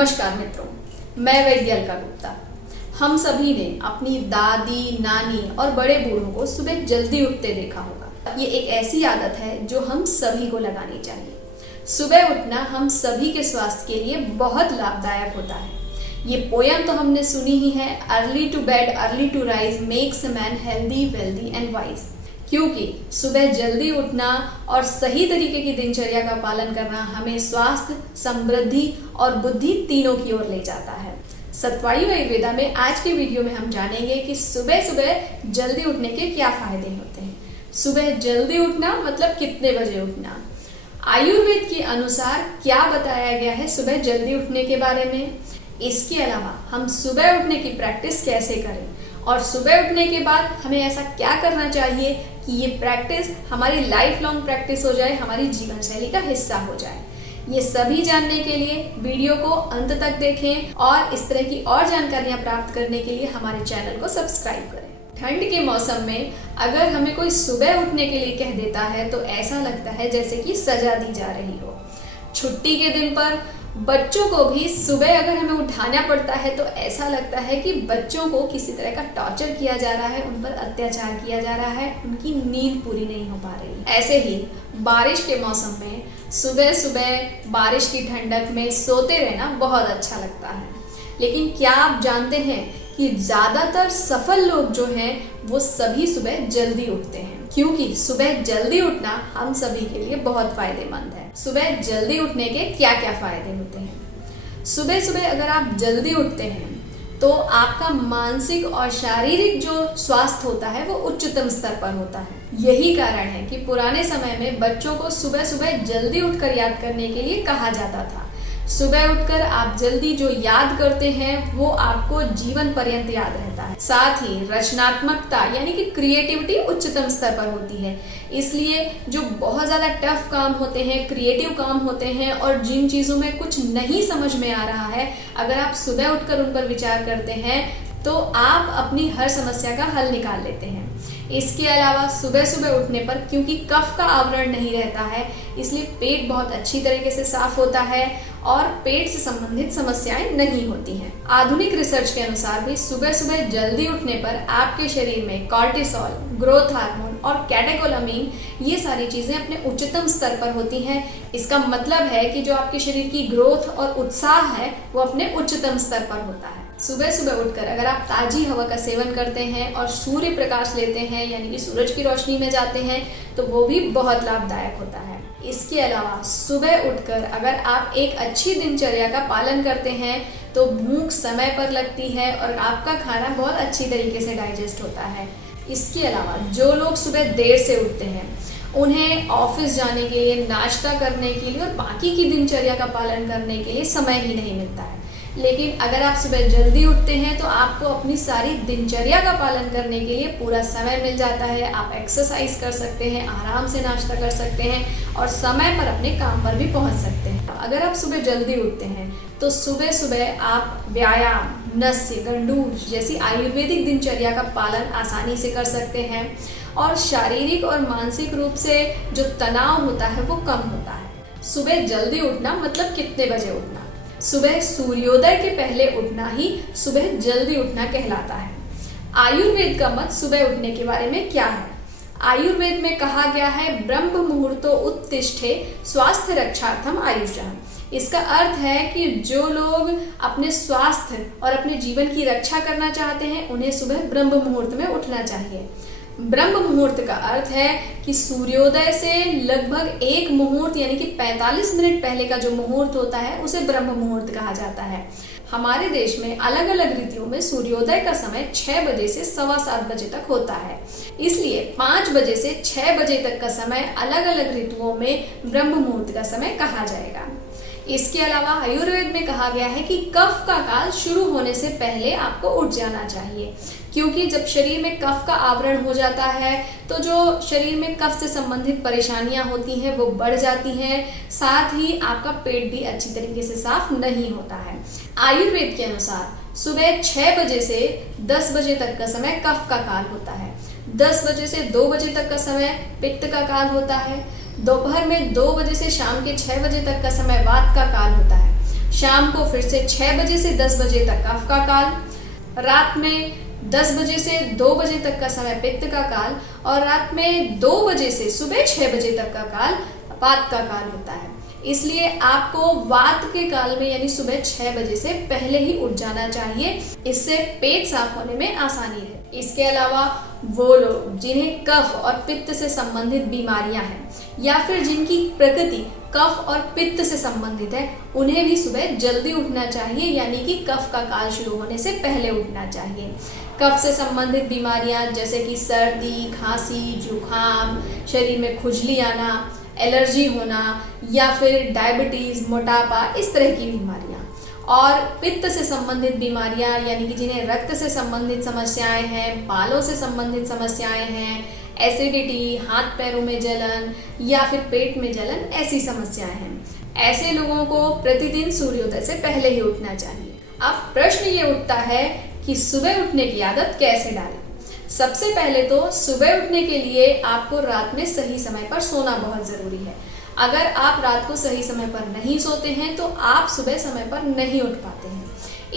नमस्कार मित्रों, मैं वैद्य अलका गुप्ता। हम सभी ने अपनी दादी, नानी और बड़े बूढ़ों को सुबह जल्दी उठते देखा होगा। ये एक ऐसी आदत है जो हम सभी को लगानी चाहिए। सुबह उठना हम सभी के स्वास्थ्य के लिए बहुत लाभदायक होता है। ये पोयम तो हमने सुनी ही है, early to bed early to rise makes a man healthy wealthy and wise. क्योंकि सुबह जल्दी उठना और सही तरीके की दिनचर्या का पालन करना हमें स्वास्थ्य, समृद्धि और बुद्धि तीनों की ओर ले जाता है। सत्वायु आयुर्वेदा में आज के वीडियो में हम जानेंगे कि सुबह सुबह जल्दी उठने के क्या फायदे होते हैं। सुबह जल्दी उठना मतलब कितने बजे उठना, आयुर्वेद के अनुसार क्या बताया गया है सुबह जल्दी उठने के बारे में। इसके अलावा हम सुबह उठने की प्रैक्टिस कैसे करें और सुबह उठने के बाद हमें ऐसा क्या करना चाहिए कि ये प्रैक्टिस हमारी लाइफ लॉन्ग प्रैक्टिस हो जाए, हमारी जीवन शैली का हिस्सा हो जाए। ये सभी जानने के लिए वीडियो को अंत तक देखें और इस तरह की और जानकारियां प्राप्त करने के लिए हमारे चैनल को सब्सक्राइब करें। ठंड के मौसम में अगर हमें कोई सुबह उठने के लिए कह देता है तो ऐसा लगता है जैसे कि सजा दी जा रही हो। छुट्टी के दिन पर बच्चों को भी सुबह अगर हमें उठाना पड़ता है तो ऐसा लगता है कि बच्चों को किसी तरह का टॉर्चर किया जा रहा है, उन पर अत्याचार किया जा रहा है, उनकी नींद पूरी नहीं हो पा रही। ऐसे ही बारिश के मौसम में सुबह सुबह बारिश की ठंडक में सोते रहना बहुत अच्छा लगता है। लेकिन क्या आप जानते हैं कि ज़्यादातर सफल लोग जो हैं वो सभी सुबह जल्दी उठते हैं, क्योंकि सुबह जल्दी उठना हम सभी के लिए बहुत फायदेमंद है। सुबह जल्दी उठने के क्या क्या फायदे होते हैं? सुबह सुबह अगर आप जल्दी उठते हैं तो आपका मानसिक और शारीरिक जो स्वास्थ्य होता है वो उच्चतम स्तर पर होता है। यही कारण है कि पुराने समय में बच्चों को सुबह सुबह जल्दी उठकर याद करने के लिए कहा जाता था। सुबह उठकर आप जल्दी जो याद करते हैं वो आपको जीवन पर्यंत याद रहता है। साथ ही रचनात्मकता यानी कि क्रिएटिविटी उच्चतम स्तर पर होती है। इसलिए जो बहुत ज़्यादा टफ काम होते हैं, क्रिएटिव काम होते हैं और जिन चीज़ों में कुछ नहीं समझ में आ रहा है, अगर आप सुबह उठकर उन पर विचार करते हैं तो आप अपनी हर समस्या का हल निकाल लेते हैं। इसके अलावा सुबह सुबह उठने पर क्योंकि कफ का आवरण नहीं रहता है, इसलिए पेट बहुत अच्छी तरीके से साफ होता है और पेट से संबंधित समस्याएं नहीं होती हैं। आधुनिक रिसर्च के अनुसार भी सुबह सुबह जल्दी उठने पर आपके शरीर में कॉर्टिसोल, ग्रोथ हार्मोन और कैटेकोलामीन ये सारी चीजें अपने उच्चतम स्तर पर होती हैं। इसका मतलब है कि जो आपके शरीर की ग्रोथ और उत्साह है वो अपने उच्चतम स्तर पर होता है। सुबह सुबह उठकर अगर आप ताजी हवा का सेवन करते हैं और सूर्य प्रकाश लेते हैं यानी कि सूरज की रोशनी में जाते हैं तो वो भी बहुत लाभदायक होता है। इसके अलावा सुबह उठकर अगर आप एक अच्छी दिनचर्या का पालन करते हैं तो भूख समय पर लगती है और आपका खाना बहुत अच्छी तरीके से डाइजेस्ट होता है। इसके अलावा जो लोग सुबह देर से उठते हैं उन्हें ऑफिस जाने के लिए, नाश्ता करने के लिए और बाकी की दिनचर्या का पालन करने के लिए समय ही नहीं मिलता है। लेकिन अगर आप सुबह जल्दी उठते हैं तो आपको अपनी सारी दिनचर्या का पालन करने के लिए पूरा समय मिल जाता है। आप एक्सरसाइज कर सकते हैं, आराम से नाश्ता कर सकते हैं और समय पर अपने काम पर भी पहुंच सकते हैं। अगर आप सुबह जल्दी उठते हैं तो सुबह सुबह आप व्यायाम, नस्य, गंडूज जैसी आयुर्वेदिक दिनचर्या का पालन आसानी से कर सकते हैं और शारीरिक और मानसिक रूप से जो तनाव होता है वो कम होता है। सुबह जल्दी उठना मतलब कितने बजे उठना? सुबह सूर्योदय के पहले उठना ही सुबह जल्दी उठना कहलाता है। आयुर्वेद का मत सुबह उठने के बारे में क्या है? आयुर्वेद में कहा गया है ब्रह्म मुहूर्तो उत्तिष्ठे स्वास्थ्य रक्षार्थम आयुषः। इसका अर्थ है कि जो लोग अपने स्वास्थ्य और अपने जीवन की रक्षा करना चाहते हैं उन्हें सुबह ब्रह्म मुहूर्त में उठना चाहिए। ब्रह्म मुहूर्त का अर्थ है कि सूर्योदय से लगभग एक मुहूर्त यानी कि 45 मिनट पहले का जो मुहूर्त होता है उसे ब्रह्म मुहूर्त कहा जाता है। हमारे देश में अलग अलग ऋतुओं में सूर्योदय का समय 6 बजे से 7:15 बजे तक होता है। इसलिए 5 बजे से 6 बजे तक का समय अलग अलग ऋतुओं में ब्रह्म मुहूर्त का समय कहा जाएगा। इसके अलावा आयुर्वेद में कहा गया है कि कफ का काल शुरू होने से पहले आपको उठ जाना चाहिए, क्योंकि जब शरीर में कफ का आवरण हो जाता है तो जो शरीर में कफ से संबंधित परेशानियां होती हैं वो बढ़ जाती हैं। साथ ही आपका पेट भी अच्छी तरीके से साफ नहीं होता है। आयुर्वेद के अनुसार सुबह 6 बजे से 10 बजे तक का समय कफ का काल होता है। 10 बजे से 2 बजे तक का समय पित्त का काल होता है। दोपहर में 2 बजे से शाम के 6 बजे तक का समय वात का काल होता है। शाम को फिर से 6 बजे से 10 बजे तक कफ का काल, रात में 10 बजे से 2 बजे तक का समय पित्त का काल और रात में 2 बजे से सुबह 6 बजे तक का काल वात का काल होता है। इसलिए आपको वात के काल में यानी सुबह 6 बजे से पहले ही उठ जाना चाहिए। इससे पेट साफ होने में आसानी है। इसके अलावा वो लोग जिन्हें कफ और पित्त से संबंधित बीमारियां हैं या फिर जिनकी प्रकृति कफ और पित्त से संबंधित है, उन्हें भी सुबह जल्दी उठना चाहिए, यानी कि कफ का काल शुरू होने से पहले उठना चाहिए। कफ से संबंधित बीमारियां जैसे कि सर्दी, खांसी, जुकाम, शरीर में खुजली आना, एलर्जी होना या फिर डायबिटीज, मोटापा, इस तरह की बीमारियां। और पित्त से संबंधित बीमारियां यानी कि जिन्हें रक्त से संबंधित समस्याएं हैं, बालों से संबंधित समस्याएं हैं, एसिडिटी, हाथ पैरों में जलन या फिर पेट में जलन, ऐसी समस्याएं हैं। ऐसे लोगों को प्रतिदिन सूर्योदय से पहले ही उठना चाहिए। अब प्रश्न ये उठता है कि सुबह उठने की आदत कैसे डालें। सबसे पहले तो सुबह उठने के लिए आपको रात में सही समय पर सोना बहुत ज़रूरी है। अगर आप रात को सही समय पर नहीं सोते हैं तो आप सुबह समय पर नहीं उठ पाते हैं।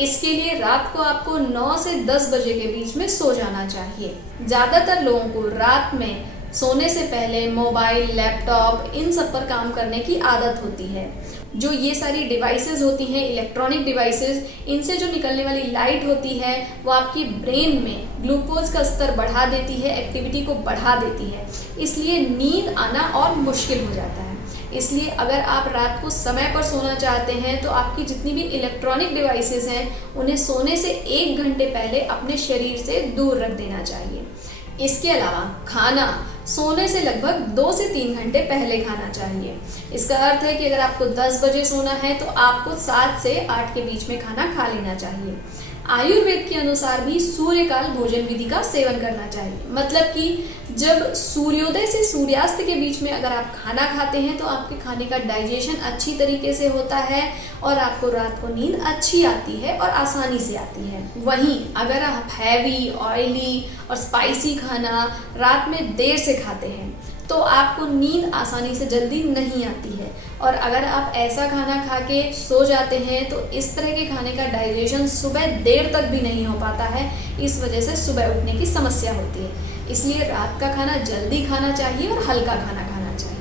इसके लिए रात को आपको 9 से 10 बजे के बीच में सो जाना चाहिए। ज़्यादातर लोगों को रात में सोने से पहले मोबाइल, लैपटॉप, इन सब पर काम करने की आदत होती है। जो ये सारी डिवाइसेस होती हैं, इलेक्ट्रॉनिक डिवाइसेस, इनसे जो निकलने वाली लाइट होती है वो आपकी ब्रेन में ग्लूकोज का स्तर बढ़ा देती है, एक्टिविटी को बढ़ा देती है। इसलिए नींद आना और मुश्किल हो जाता है। इसलिए अगर आप रात को समय पर सोना चाहते हैं तो आपकी जितनी भी इलेक्ट्रॉनिक डिवाइसेस हैं उन्हें सोने से 1 घंटे पहले अपने शरीर से दूर रख देना चाहिए। इसके अलावा खाना सोने से लगभग 2 से 3 घंटे पहले खाना चाहिए। इसका अर्थ है कि अगर आपको 10 बजे सोना है तो आपको 7 से 8 के बीच में खाना खा लेना चाहिए। आयुर्वेद के अनुसार भी सूर्यकाल भोजन विधि का सेवन करना चाहिए। मतलब कि जब सूर्योदय से सूर्यास्त के बीच में अगर आप खाना खाते हैं तो आपके खाने का डाइजेशन अच्छी तरीके से होता है और आपको रात को नींद अच्छी आती है और आसानी से आती है। वहीं अगर आप हैवी, ऑयली और स्पाइसी खाना रात में देर से खाते हैं तो आपको नींद आसानी से जल्दी नहीं आती है। और अगर आप ऐसा खाना खा के सो जाते हैं तो इस तरह के खाने का डाइजेशन सुबह देर तक भी नहीं हो पाता है। इस वजह से सुबह उठने की समस्या होती है। इसलिए रात का खाना जल्दी खाना चाहिए और हल्का खाना खाना चाहिए।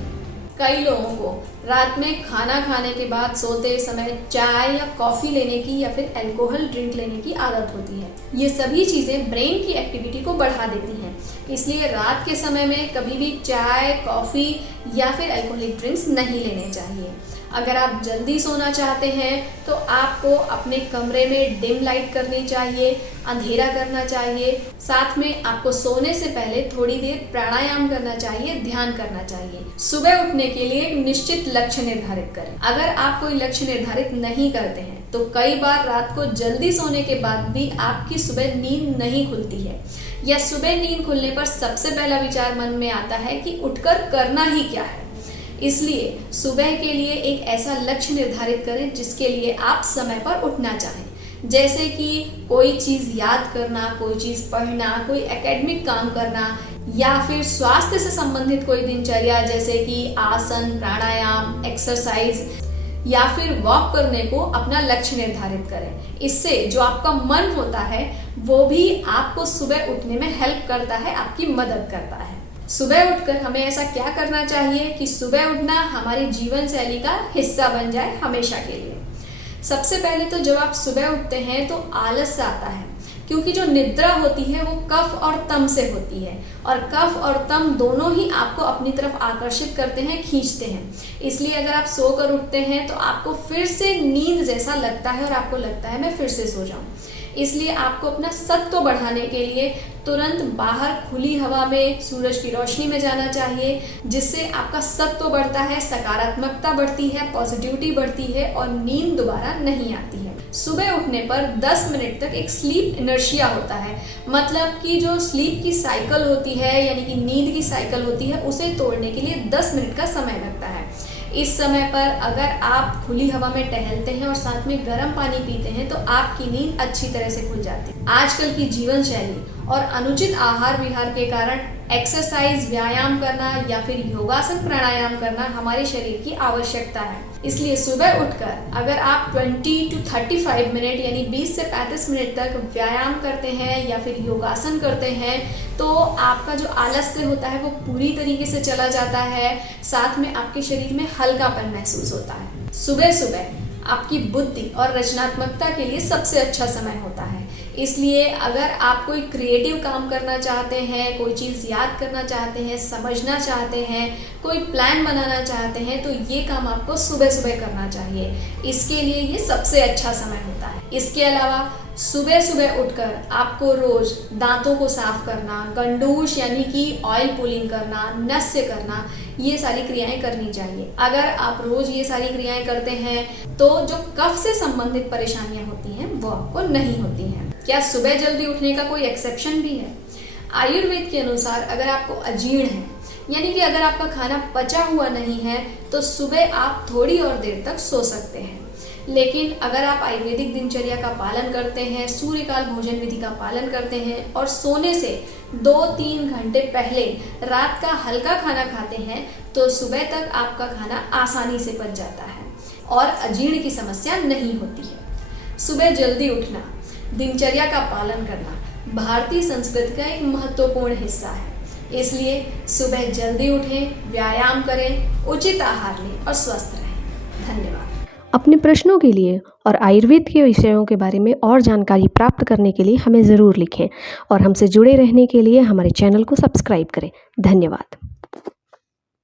कई लोगों को रात में खाना खाने के बाद सोते समय चाय या कॉफ़ी लेने की या फिर अल्कोहल ड्रिंक लेने की आदत होती है। ये सभी चीज़ें ब्रेन की एक्टिविटी को बढ़ा देती हैं। इसलिए रात के समय में कभी भी चाय, कॉफ़ी या फिर अल्कोहलिक ड्रिंक्स नहीं लेने चाहिए। अगर आप जल्दी सोना चाहते हैं तो आपको अपने कमरे में डिम लाइट करनी चाहिए, अंधेरा करना चाहिए। साथ में आपको सोने से पहले थोड़ी देर प्राणायाम करना चाहिए, ध्यान करना चाहिए। सुबह उठने के लिए एक निश्चित लक्ष्य निर्धारित करें। अगर आप कोई लक्ष्य निर्धारित नहीं करते हैं तो कई बार रात को जल्दी सोने के बाद भी आपकी सुबह नींद नहीं खुलती है, या सुबह नींद खुलने पर सबसे पहला विचार मन में आता है कि उठकर करना ही क्या है। इसलिए सुबह के लिए एक ऐसा लक्ष्य निर्धारित करें जिसके लिए आप समय पर उठना चाहें। जैसे कि कोई चीज़ याद करना, कोई चीज़ पढ़ना, कोई एकेडमिक काम करना या फिर स्वास्थ्य से संबंधित कोई दिनचर्या जैसे कि आसन, प्राणायाम, एक्सरसाइज या फिर वॉक करने को अपना लक्ष्य निर्धारित करें। इससे जो आपका मन होता है वो भी आपको सुबह उठने में हेल्प करता है, आपकी मदद करता है। सुबह उठकर हमें ऐसा क्या करना चाहिए कि सुबह उठना हमारी जीवन शैली का हिस्सा बन जाए हमेशा के लिए। सबसे पहले तो जब आप सुबह उठते हैं तो आलस आता है, क्योंकि जो निद्रा होती है वो कफ और तम से होती है और कफ और तम दोनों ही आपको अपनी तरफ आकर्षित करते हैं, खींचते हैं। इसलिए अगर आप सोकर उठते हैं तो आपको फिर से नींद जैसा लगता है और आपको लगता है मैं फिर से सो जाऊं। इसलिए आपको अपना सत्व बढ़ाने के लिए तुरंत बाहर खुली हवा में सूरज की रोशनी में जाना चाहिए, जिससे आपका सत्व बढ़ता है, सकारात्मकता बढ़ती है, पॉजिटिविटी बढ़ती है और नींद दोबारा नहीं आती है। सुबह उठने पर 10 मिनट तक एक स्लीप इनर्शिया होता है, मतलब कि जो स्लीप की साइकिल होती है यानी कि नींद की साइकिल होती है उसे तोड़ने के लिए 10 मिनट का समय लगता है। इस समय पर अगर आप खुली हवा में टहलते हैं और साथ में गर्म पानी पीते हैं तो आपकी नींद अच्छी तरह से खुल जाती है। आजकल की जीवन शैली और अनुचित आहार विहार के कारण एक्सरसाइज, व्यायाम करना या फिर योगासन, प्राणायाम करना हमारे शरीर की आवश्यकता है। इसलिए सुबह उठकर अगर आप 20 to 35 मिनट यानी 20 से 35 मिनट तक व्यायाम करते हैं या फिर योगासन करते हैं तो आपका जो आलस्य होता है वो पूरी तरीके से चला जाता है, साथ में आपके शरीर में हल्कापन महसूस होता है। सुबह सुबह आपकी बुद्धि और रचनात्मकता के लिए सबसे अच्छा समय होता है। इसलिए अगर आप कोई क्रिएटिव काम करना चाहते हैं, कोई चीज़ याद करना चाहते हैं, समझना चाहते हैं, कोई प्लान बनाना चाहते हैं, तो ये काम आपको सुबह सुबह करना चाहिए। इसके लिए ये सबसे अच्छा समय होता है। इसके अलावा सुबह सुबह उठकर आपको रोज दांतों को साफ करना, गंडूश यानी कि ऑयल पुलिंग करना, नस्य करना, ये सारी क्रियाएं करनी चाहिए। अगर आप रोज ये सारी क्रियाएं करते हैं तो जो कफ से संबंधित परेशानियां होती हैं वो आपको नहीं होती हैं। क्या सुबह जल्दी उठने का कोई एक्सेप्शन भी है? आयुर्वेद के अनुसार अगर आपको अजीर्ण है यानी कि अगर आपका खाना पचा हुआ नहीं है तो सुबह आप थोड़ी और देर तक सो सकते हैं। लेकिन अगर आप आयुर्वेदिक दिनचर्या का पालन करते हैं, सूर्यकाल भोजन विधि का पालन करते हैं और सोने से 2-3 घंटे पहले रात का हल्का खाना खाते हैं तो सुबह तक आपका खाना आसानी से पच जाता है और अजीर्ण की समस्या नहीं होती है। सुबह जल्दी उठना, दिनचर्या का पालन करना भारतीय संस्कृति का एक महत्वपूर्ण हिस्सा है। इसलिए सुबह जल्दी उठें, व्यायाम करें, उचित आहार लें और स्वस्थ रहें। धन्यवाद। अपने प्रश्नों के लिए और आयुर्वेद के विषयों के बारे में और जानकारी प्राप्त करने के लिए हमें ज़रूर लिखें और हमसे जुड़े रहने के लिए हमारे चैनल को सब्सक्राइब करें। धन्यवाद।